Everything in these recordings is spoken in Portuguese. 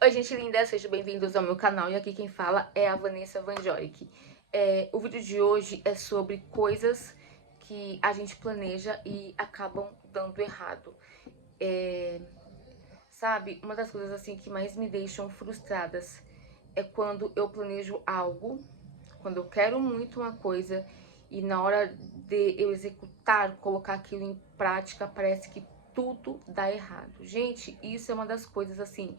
Oi, gente linda, sejam bem-vindos ao meu canal. E aqui quem fala é a Vanessa Vanjoric. O vídeo de hoje é sobre coisas que a gente planeja e acabam dando errado. É, Sabe, uma das coisas assim que mais me deixam frustradas é quando eu planejo algo, quando eu quero muito uma coisa e na hora de eu executar, colocar aquilo em prática, parece que tudo dá errado. Gente, isso é uma das coisas assim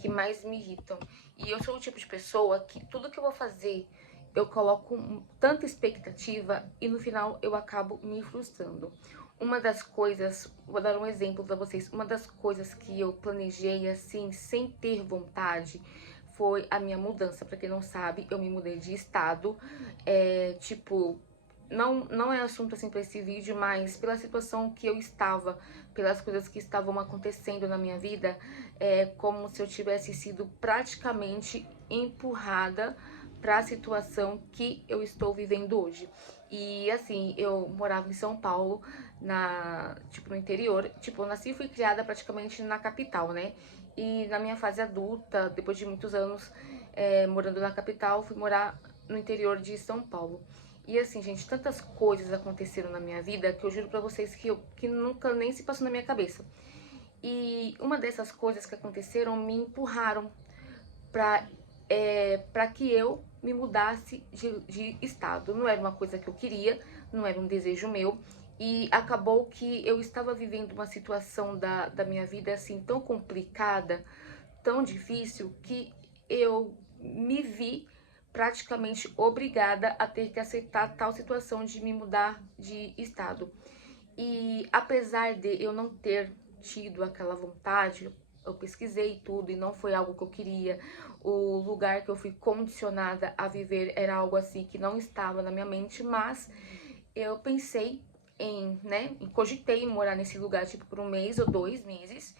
que mais me irritam. E eu sou o tipo de pessoa que tudo que eu vou fazer, eu coloco tanta expectativa e no final eu acabo me frustrando. Uma das coisas, vou dar um exemplo para vocês, uma das coisas que eu planejei assim, sem ter vontade, foi a minha mudança. Para quem não sabe, eu me mudei de estado, tipo, não é assunto assim para esse vídeo, mas pela situação que eu estava, pelas coisas que estavam acontecendo na minha vida, é como se eu tivesse sido praticamente empurrada para a situação que eu estou vivendo hoje. E assim, eu morava em São Paulo, no interior, tipo, eu nasci e fui criada praticamente na capital, né? E na minha fase adulta, depois de muitos anos morando na capital, fui morar no interior de São Paulo. E assim, gente, tantas coisas aconteceram na minha vida que eu juro pra vocês que nunca nem se passou na minha cabeça. E uma dessas coisas que aconteceram me empurraram para que eu me mudasse de estado. Não era uma coisa que eu queria, não era um desejo meu. E acabou que eu estava vivendo uma situação da minha vida assim tão complicada, tão difícil, que eu me vi praticamente obrigada a ter que aceitar tal situação de me mudar de estado. E apesar de eu não ter tido aquela vontade, eu pesquisei tudo e não foi algo que eu queria. O lugar que eu fui condicionada a viver era algo assim que não estava na minha mente, mas eu pensei cogitei em morar nesse lugar tipo por um mês ou 2 meses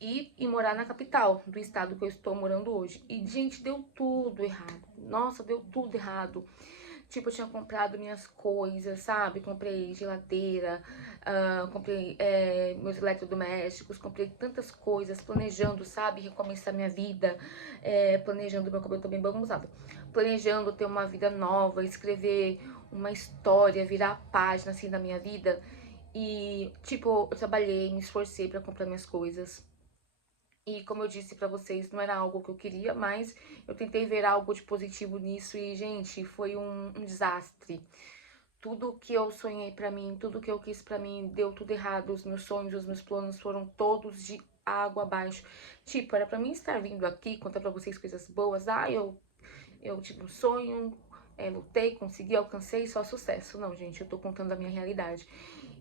e morar na capital do estado que eu estou morando hoje. E, gente, deu tudo errado. Nossa, deu tudo errado. Tipo, eu tinha comprado minhas coisas, sabe? Comprei geladeira, comprei meus eletrodomésticos, comprei tantas coisas, planejando, sabe? Recomeçar minha vida, planejando, meu cabelo também bagunçado, planejando ter uma vida nova, escrever uma história, virar a página, assim, da minha vida. E, tipo, eu trabalhei, me esforcei pra comprar minhas coisas. E como eu disse pra vocês, não era algo que eu queria, mas eu tentei ver algo de positivo nisso e, gente, foi um desastre. Tudo que eu sonhei pra mim, tudo que eu quis pra mim, deu tudo errado. Os meus sonhos, os meus planos foram todos de água abaixo. Tipo, era pra mim estar vindo aqui, contar pra vocês coisas boas. Eu tive um sonho, lutei, consegui, alcancei, só sucesso. Não, gente, eu tô contando a minha realidade.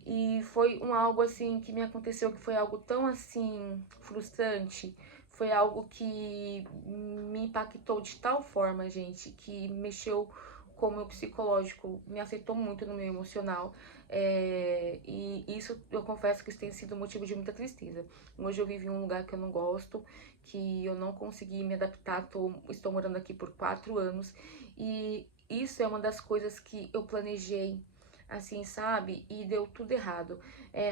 E foi algo assim que me aconteceu, que foi algo tão assim frustrante. Foi algo que me impactou de tal forma, gente, que mexeu com o meu psicológico, me afetou muito no meu emocional. E isso eu confesso que isso tem sido motivo de muita tristeza. Hoje eu vivo em um lugar que eu não gosto, que eu não consegui me adaptar, estou morando aqui por 4 anos. E isso é uma das coisas que eu planejei, assim, sabe? E deu tudo errado.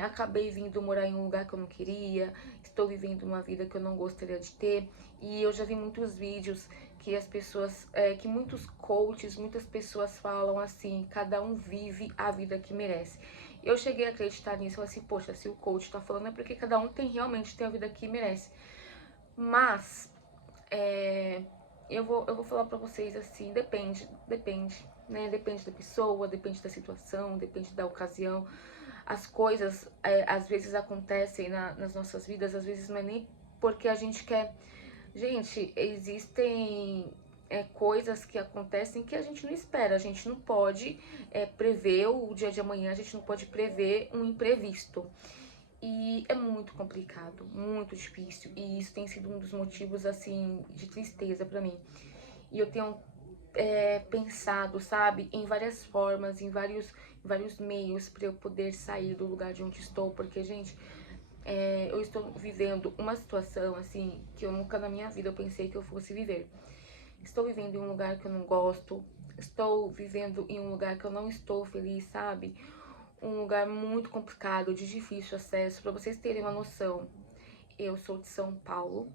Acabei vindo morar em um lugar que eu não queria, estou vivendo uma vida que eu não gostaria de ter. E eu já vi muitos vídeos que as pessoas, que muitos coaches, muitas pessoas falam assim, cada um vive a vida que merece. Eu cheguei a acreditar nisso, eu falei assim, poxa, se o coach tá falando é porque cada um realmente tem a vida que merece. Mas é, eu vou falar pra vocês assim, depende, né? Depende da pessoa, depende da situação, depende da ocasião. As coisas às vezes acontecem nas nossas vidas, às vezes não é nem porque a gente quer. Gente, existem coisas que acontecem que a gente não espera, a gente não pode prever o dia de amanhã, a gente não pode prever um imprevisto. E é muito complicado, muito difícil. E isso tem sido um dos motivos, assim, de tristeza pra mim. E eu tenho pensado, sabe, em várias formas, em vários meios pra eu poder sair do lugar de onde estou. Porque, gente, eu estou vivendo uma situação, assim, que eu nunca na minha vida eu pensei que eu fosse viver. Estou vivendo em um lugar que eu não gosto. Estou vivendo em um lugar que eu não estou feliz, sabe? Um lugar muito complicado, de difícil acesso. Para vocês terem uma noção, eu sou de São Paulo,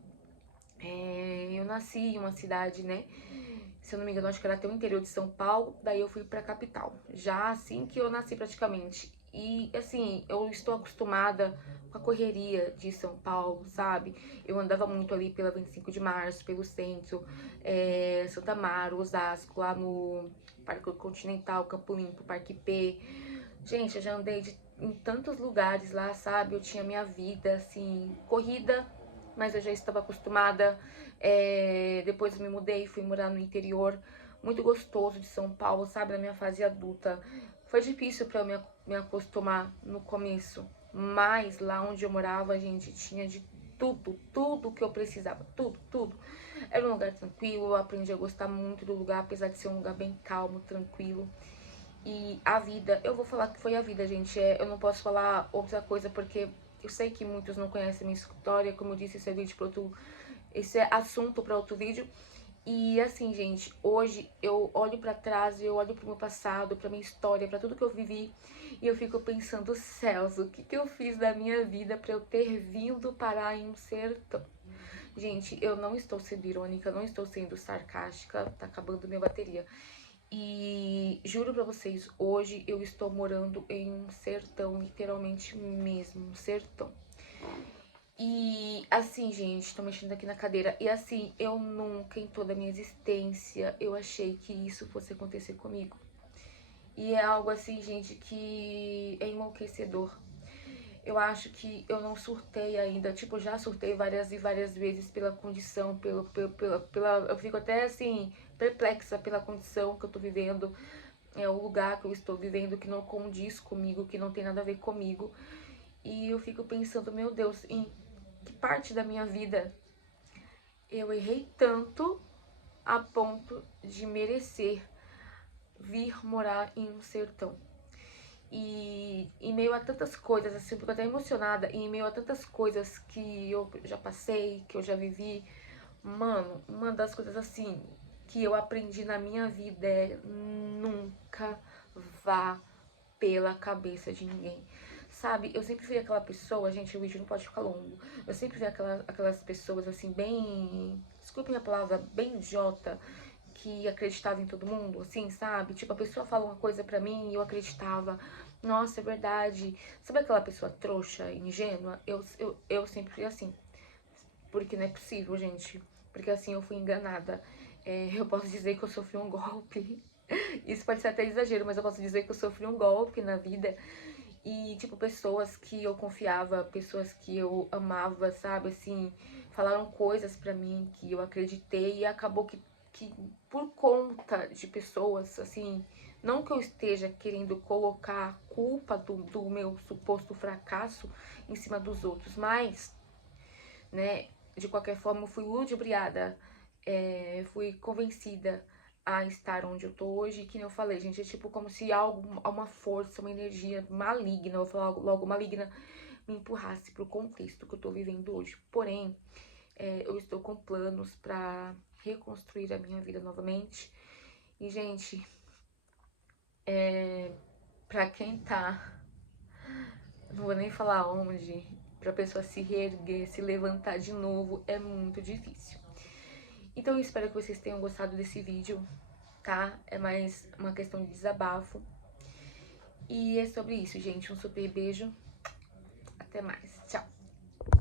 nasci em uma cidade, né? Se eu não me engano, acho que era até o interior de São Paulo. Daí eu fui pra capital. Já assim que eu nasci praticamente. E assim, eu estou acostumada com a correria de São Paulo, sabe? Eu andava muito ali pela 25 de Março, pelo centro, Santa Amaro, Osasco, lá no Parque Continental, Campo Limpo, Parque P. Gente, eu já andei em tantos lugares lá, sabe? Eu tinha minha vida, assim, corrida, mas eu já estava acostumada. Depois eu me mudei, fui morar no interior, muito gostoso de São Paulo, sabe? Na minha fase adulta. Foi difícil para eu me acostumar no começo, mas lá onde eu morava, gente, tinha de tudo, tudo que eu precisava, tudo, tudo. Era um lugar tranquilo, eu aprendi a gostar muito do lugar, apesar de ser um lugar bem calmo, tranquilo. E a vida, eu vou falar que foi a vida, gente. Eu não posso falar outra coisa porque eu sei que muitos não conhecem minha história. Como eu disse, esse é vídeo para outro, esse é assunto para outro vídeo. E assim, gente, hoje eu olho pra trás, eu olho pro meu passado, pra minha história, pra tudo que eu vivi, e eu fico pensando, céus, o que que eu fiz da minha vida pra eu ter vindo parar em um sertão? Gente, eu não estou sendo irônica, não estou sendo sarcástica, tá acabando minha bateria. E juro pra vocês, hoje eu estou morando em um sertão, literalmente mesmo, um sertão. E assim, gente, tô mexendo aqui na cadeira. E assim, eu nunca em toda a minha existência eu achei que isso fosse acontecer comigo. E é algo assim, gente, que é enlouquecedor. Eu acho que eu não surtei ainda. Tipo, já surtei várias e várias vezes pela condição, eu fico até assim, perplexa pela condição que eu tô vivendo. É o lugar que eu estou vivendo que não condiz comigo, que não tem nada a ver comigo. E eu fico pensando, meu Deus, em que parte da minha vida eu errei tanto a ponto de merecer vir morar em um sertão. E em meio a tantas coisas, assim, eu fico até emocionada, e em meio a tantas coisas que eu já passei, que eu já vivi, mano, uma das coisas assim que eu aprendi na minha vida é nunca vá pela cabeça de ninguém. Sabe, eu sempre fui aquela pessoa, gente, o vídeo não pode ficar longo. Eu sempre fui aquelas pessoas assim, bem, desculpem a palavra, bem idiota, que acreditava em todo mundo, assim, sabe? Tipo, a pessoa fala uma coisa pra mim e eu acreditava. Nossa, é verdade. Sabe aquela pessoa trouxa, ingênua? Eu sempre fui assim. Porque não é possível, gente. Porque assim, eu fui enganada. Eu posso dizer que eu sofri um golpe. Isso pode ser até exagero, mas eu posso dizer que eu sofri um golpe na vida. E, tipo, pessoas que eu confiava, pessoas que eu amava, sabe? Assim, falaram coisas pra mim que eu acreditei e acabou que por conta de pessoas, assim, não que eu esteja querendo colocar a culpa do meu suposto fracasso em cima dos outros, mas, né, de qualquer forma, eu fui ludibriada, fui convencida a estar onde eu tô hoje, que nem eu falei, gente, é tipo como se algo, uma força, uma energia maligna, eu vou falar logo maligna, me empurrasse pro contexto que eu tô vivendo hoje. Porém, eu estou com planos pra reconstruir a minha vida novamente. E, gente, pra quem tá, não vou nem falar onde, pra pessoa se reerguer, se levantar de novo, é muito difícil. Então eu espero que vocês tenham gostado desse vídeo, tá? É mais uma questão de desabafo. E é sobre isso, gente. Um super beijo. Até mais. Tchau.